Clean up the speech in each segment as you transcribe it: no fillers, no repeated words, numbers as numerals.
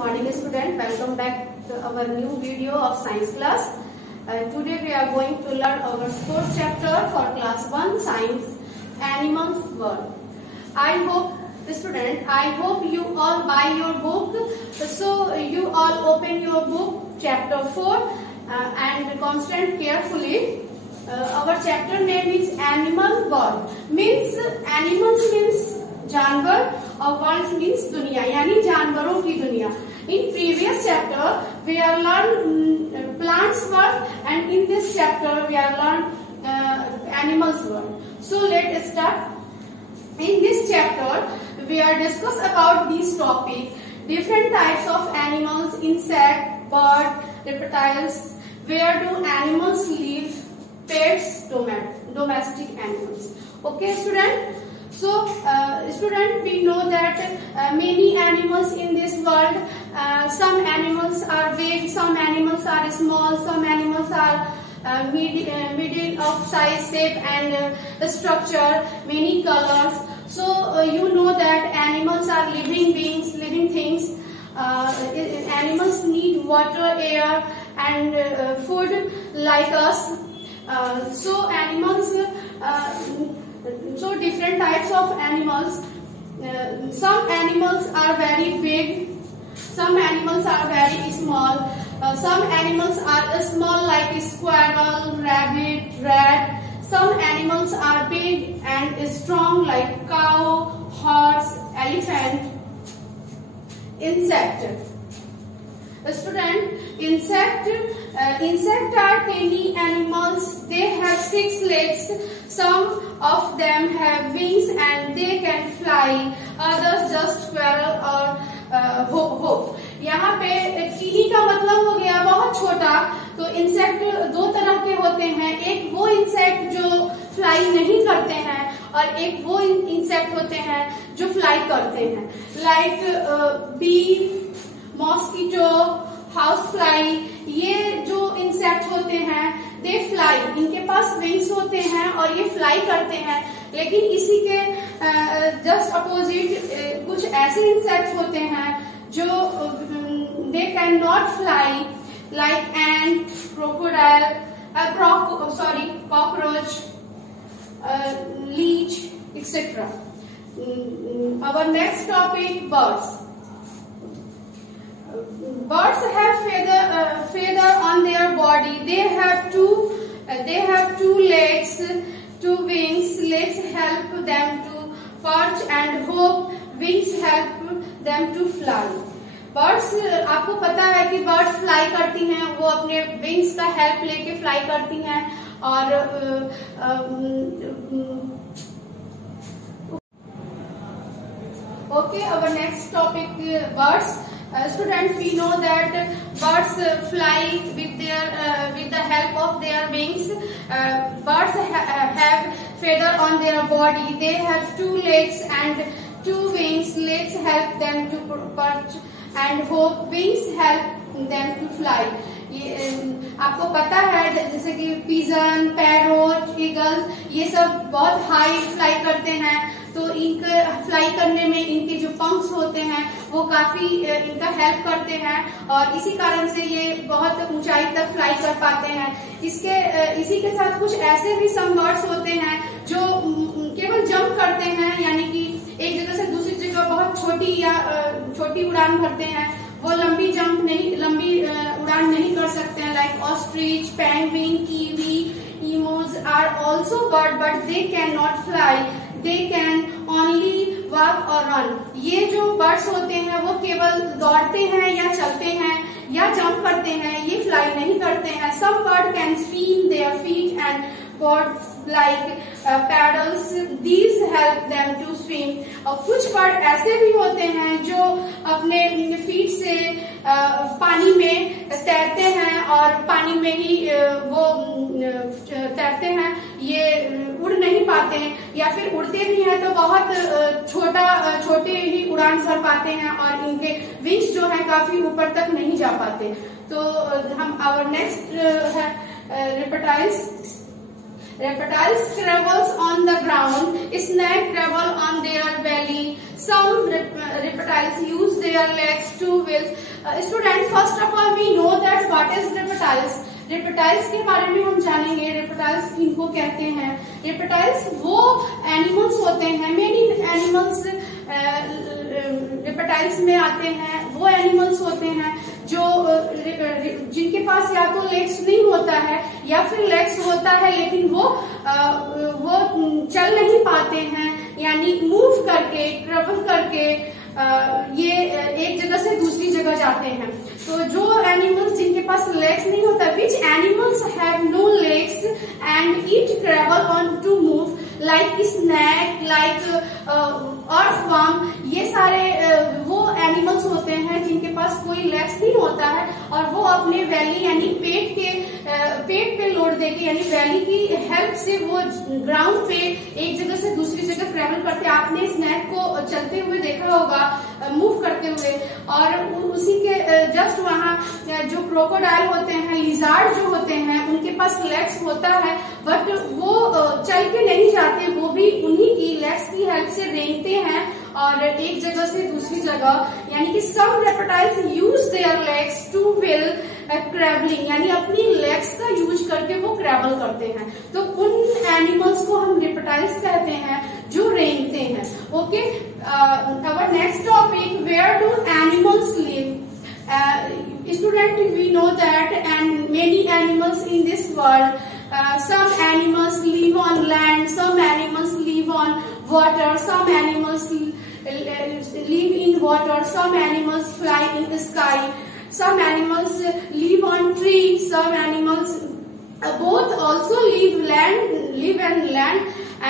morning student, welcome back to our new video of science class. Today we are going to learn our fourth chapter for class 1 science, animals world. I hope you all buy your book, so you all open your book chapter 4 and concentrate carefully. Our chapter name is animal world. Means animals means जानवर और world means दुनिया, यानी जानवरों की दुनिया. In previous chapter we are learn plants world and in this chapter we are learn animals world. So let start. In this chapter, we are discuss about these topic, different types of animals, insect, bird, reptiles. Where do animals live? Pets, domestic animals. Okay, student. So, student, we know that many animals in this world. Some animals are big, some animals are small, some animals are middle of size, shape and structure, many colors. So you know that animals are living beings, living things. Animals need water, air and food like us. So animals, so different types of animals. Some animals are very big, some animals are very small. Some animals are small like squirrel, rabbit, rat. Some animals are big and strong like cow, horse, elephant. Insect. Student, insect are tiny animals. They have 6 legs. Some of them have wings and they can fly. Others just squirrel or hop. यहाँ पे tiny का मतलब हो गया बहुत छोटा. तो insect 2 तरह के होते हैं. एक वो इंसेक्ट जो फ्लाई नहीं करते हैं और एक वो इंसेक्ट होते हैं जो फ्लाई करते हैं. Like bee, mosquito, house fly. ये जो इंसेक्ट होते हैं दे फ्लाई. इनके पास विंग्स होते हैं और ये फ्लाई करते हैं. लेकिन इसी के जस्ट अपोजिट कुछ ऐसे इंसेक्ट होते हैं जो they can not fly, like ant, crocodile, cockroach, leech, etc. Our next topic, birds. Birds have feather on their body. They have two legs, 2 wings. Legs help them to perch and hop. Wings help them to fly. Birds, आपको पता है कि birds fly करती हैं. वो अपने wings का help लेके फ्लाई करती हैं. और okay, our next topic, birds. Students, we know that birds fly with the help of their wings. Birds have feather on their body. They have 2 legs and 2 wings. Legs help them to perch and hop. Wings help them to fly. ये आपको पता है जैसे कि pigeon, parrot, eagle, ये सब बहुत high fly करते हैं. तो इनके फ्लाई करने में इनके जो पंख होते हैं वो काफी इनका हेल्प करते हैं और इसी कारण से ये बहुत ऊंचाई तक फ्लाई कर पाते हैं. इसी के साथ कुछ ऐसे भी सम बर्ड्स होते हैं जो केवल जंप करते हैं, यानी कि एक जगह से दूसरी जगह बहुत छोटी उड़ान भरते हैं. वो लंबी उड़ान नहीं कर सकते हैं. Like ostrich, penguin, kiwi, emus are also bird but they can not fly. They can only walk और रन. ये जो बर्ड्स होते हैं वो केवल दौड़ते हैं या चलते हैं या जंप करते हैं. ये फ्लाई नहीं करते हैं. Some bird can swim their feet and birds like paddles. These help them to swim. और कुछ बर्ड ऐसे भी होते हैं जो अपने फीट से पानी में तैरते हैं और पानी में ही वो तैरते हैं. ये उड़ नहीं पाते हैं या फिर उड़ते भी हैं तो बहुत छोटे ही उड़ान भर पाते हैं और इनके विंग्स जो है काफी ऊपर तक नहीं जा पाते. तो हम आवर नेक्स्ट है reptiles. Reptiles travels on the ground. Snakes travel on their belly. Some reptiles use their legs, 2 wheels. Student, first of all we know that what is reptiles. Reptiles के बारे में हम जानेंगे। रेप्टाइल्स किनको कहते हैं? Reptiles वो एनिमल्स होते हैं, मेनी एनिमल्स रेप्टाइल्स में आते हैं। वो एनिमल्स होते हैं जो जिनके पास या तो लेग्स नहीं होता है या फिर लेग्स होता है लेकिन वो चल नहीं पाते हैं, यानी मूव करके, ट्रेवल करके ये एक जगह से दूसरी जगह जाते हैं। तो जो एनिमल्स जिनके पास लेग्स नहीं होता, which animals have no legs and it travel on to move, like snake, like earthworm, ये सारे वो एनिमल्स होते हैं जिनके पास कोई लेग्स नहीं होता है और वो अपने वैली यानी पेट पे लोड देके, यानी वैली की हेल्प से वो ग्राउंड पे एक जगह से दूसरी जगह ट्रेवल करते हैं। आपने स्नैक को चलते हुए देखा होगा, मूव करते हुए, और उसी के जस्ट वहाँ जो क्रोकोडाइल होते हैं, लिजार्ड जो होते हैं, उनके पास लेग्स होता है बट वो चल के नहीं जाते, वो भी उन्हीं की लेग्स की हेल्प से रेंगते हैं और एक जगह से दूसरी जगह, यानी कि some reptiles use their legs to will travelling, यानी अपनी लेग्स का यूज करके वो ट्रेवल करते हैं। तो उन एनिमल्स को हम रेप्टाइल्स कहते हैं जो रेंगते हैं। Okay, our next topic, where do animals live. Student, we know that and many animals in this world, some animals live on land, some animals live on water, some animals live in water, some animals fly in the sky, some animals live on trees, some animals both also live on land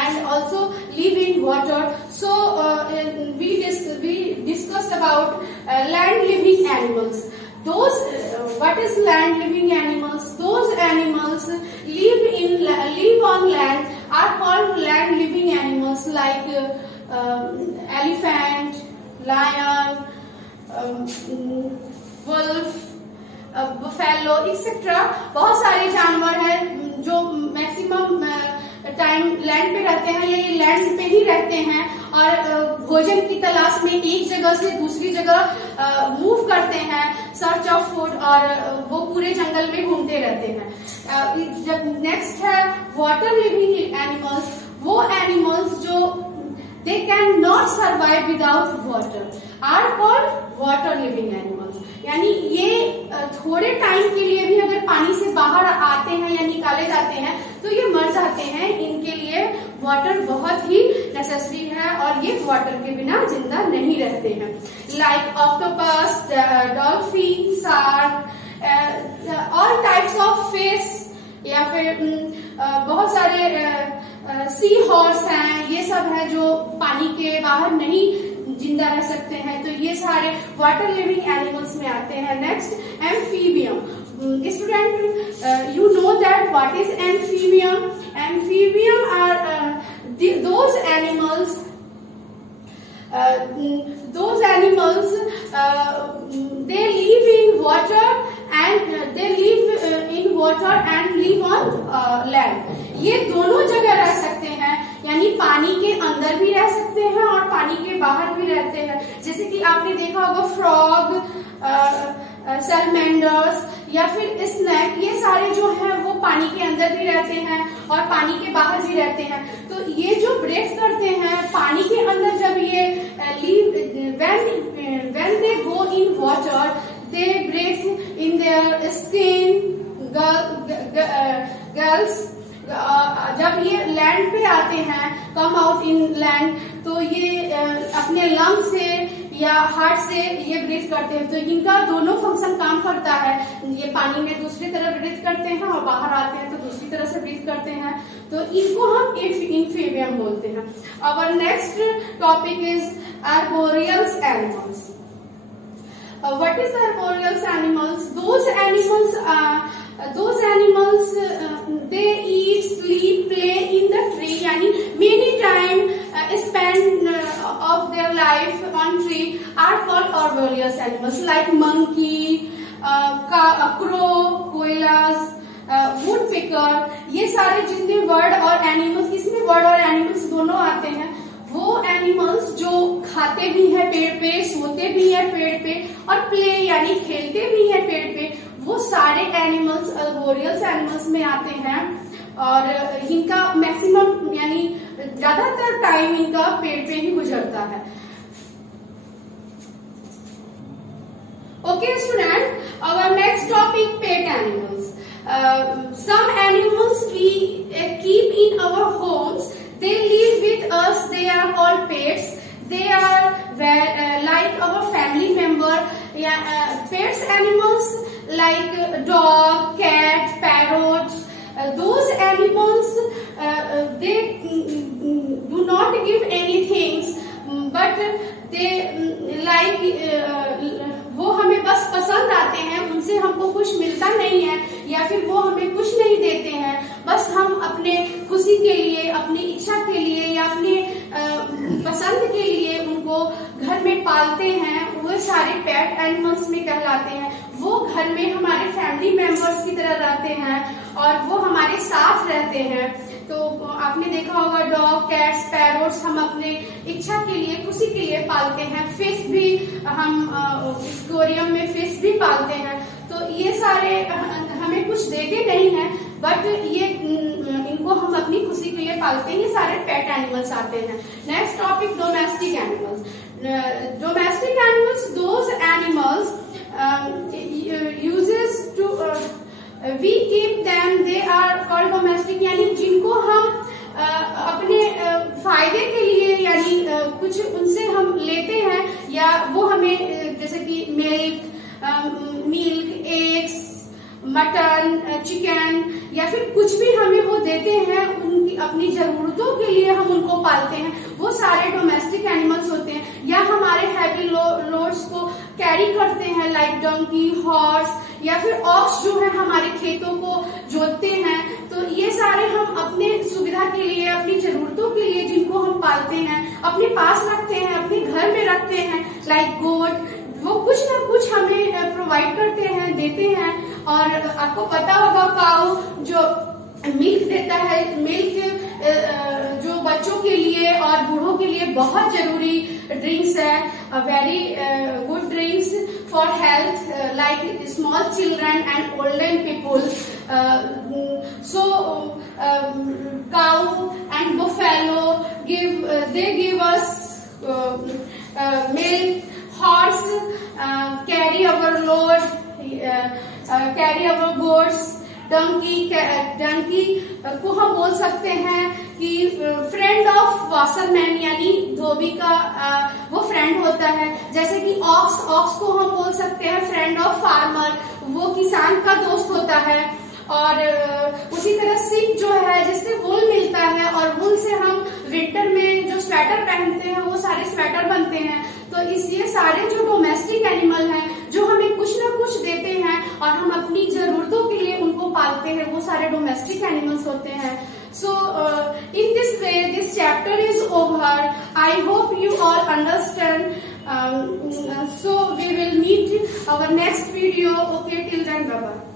and also live in water. So we discussed about land living animals. Those what is land living animals? Those animals live on land are called land living animals, like elephant, lion, wolf, buffalo, etc. बहुत सारे जानवर हैं जो maximum time land पे रहते हैं या ये लैंड पे ही रहते हैं और भोजन की तलाश में एक जगह से दूसरी जगह मूव करते हैं, सर्च ऑफ फूड, और वो पूरे जंगल में घूमते रहते हैं। जब नेक्स्ट है वाटर लिविंग एनिमल्स, वो एनिमल्स जो they can not survive without water are called water living animals, यानी ये थोड़े टाइम के लिए भी अगर पानी से बाहर आते हैं या निकाले जाते हैं तो ये मर जाते हैं। इनके लिए वाटर बहुत ही नेसेसरी है और ये वाटर के बिना जिंदा नहीं रहते हैं। Like octopus, dolphin, shark, all types of fish, या फिर बहुत सारे सी हॉर्स हैं, ये सब है जो पानी के बाहर नहीं जिंदा रह सकते हैं, तो ये सारे वाटर लिविंग एनिमल्स में आते हैं। Next, amphibian. Student, you know that what is amphibian? Amphibian are those animals they live in water and live on land. ये दोनों जगह रह सकते हैं, यानी पानी के अंदर भी रह सकते हैं और पानी के बाहर भी रहते हैं। जैसे कि आपने देखा होगा फ्रॉग, सैलमेंडर्स या फिर स्नैक, ये सारे जो हैं वो पानी के अंदर भी रहते हैं और पानी के बाहर भी रहते हैं। तो ये जो ब्रेथ करते हैं पानी के अंदर, जब ये when they go in water they breathe in their skin, gills. जब ये लैंड पे आते हैं, कम आउट इन लैंड, तो ये अपने लंग से या हार्ट से ये ब्रीथ करते हैं। तो इनका दोनों फंक्शन काम करता है, ये पानी में दूसरी तरफ ब्रीथ करते हैं और बाहर आते हैं तो दूसरी तरह से ब्रीथ करते हैं, तो इनको हम एम्फीबियम बोलते हैं। Our next topic is arboreals animals. What is arboreal animals? Those animals they eat, sleep, play in the tree, यानी many time spend of their life on tree are called arboreal animals, like monkey, crow, koalas, woodpecker। ये सारे जितने word और animals, इसमें word और animals दोनों आते हैं, वो वो एनिमल्स जो खाते भी है पेड़ पे, सोते भी है पेड़ पे और प्ले यानी खेलते भी है पेड़ पे, वो सारे एनिमल्स अर्बोरियल्स एनिमल्स में आते हैं और इनका मैक्सिमम यानी ज्यादातर टाइम इनका पेड़ पे ही गुजरता है। Okay student, our next topic, pet animals. Some animals we keep in our homes. They live with us. They are called pets. They are like our family member. Pets animals like dog, cat, parrots. Those animals they do not give anything, but they like वो हमें बस पसंद आते हैं, उनसे हमको कुछ मिलता नहीं है या फिर वो हमें कुछ नहीं देते हैं, बस हम अपने खुशी के लिए, अपनी इच्छा के लिए या अपने पसंद के लिए उनको घर में पालते हैं। वो सारे पेट एनिमल्स में कहलाते हैं। वो घर में हमारे फैमिली मेंबर्स की तरह रहते हैं और वो हमारे साथ रहते हैं। तो आपने देखा होगा डॉग, कैट्स, पैरोट्स हम अपने इच्छा के लिए, खुशी के लिए पालते हैं। फिश भी हम एक्वेरियम में फिश भी पालते हैं। तो ये सारे हमें कुछ देते नहीं हैं, बट ये इनको हम अपनी खुशी के लिए पालते हैं। ये सारे पेट एनिमल्स आते हैं। Next topic, domestic animals. Domestic animals, those animals uses to we keep them, they are called domestic, यानी जिनको हम अपने फायदे के लिए यानी कुछ उनसे हम लेते हैं या वो हमें जैसे कि मिल्क, एग्स, मटन, चिकन या फिर कुछ भी हमें वो देते हैं, उनकी अपनी जरूरतों के लिए हम उनको पालते हैं, वो सारे डोमेस्टिक एनिमल्स होते हैं। या हमारे हैवी लोड्स को कैरी करते हैं लाइक डंकी, हॉर्स या फिर ऑक्स जो है हमारे खेतों को जोतते हैं। तो ये सारे हम अपने सुविधा के लिए, अपनी जरूरतों के लिए जिनको हम पालते हैं, अपने पास रखते हैं, अपने घर में रखते हैं लाइक गोट, वो कुछ ना कुछ हमें प्रोवाइड करते हैं, देते हैं। और आपको पता होगा काऊ जो मिल्क देता है, मिल्क जो बच्चों के लिए और बूढ़ों के लिए बहुत जरूरी ड्रिंक्स है, very good drinks for health like small children and older people. So cow and buffalo give us milk. Horse carry our load, carry our goods. Donkey को हम बोल सकते हैं कि फ्रेंड ऑफ वॉशरमैन, यानी धोबी का वो फ्रेंड होता है। जैसे कि ऑक्स को हम बोल सकते हैं फ्रेंड ऑफ फार्मर, वो किसान का दोस्त होता है। और उसी तरह सिप जो है जिससे वूल मिलता है और वूल से हम विंटर में जो स्वेटर पहनते हैं वो सारे स्वेटर बनते हैं। तो ये सारे जो डोमेस्टिक एनिमल हैं जो हमें कुछ ना कुछ देते हैं और हम अपनी जरूरतों के लिए उनको पालते हैं, वो सारे डोमेस्टिक एनिमल्स होते हैं। So in this way this chapter is over. I hope you all understand. So we will meet our next video. Okay, till then, bye bye.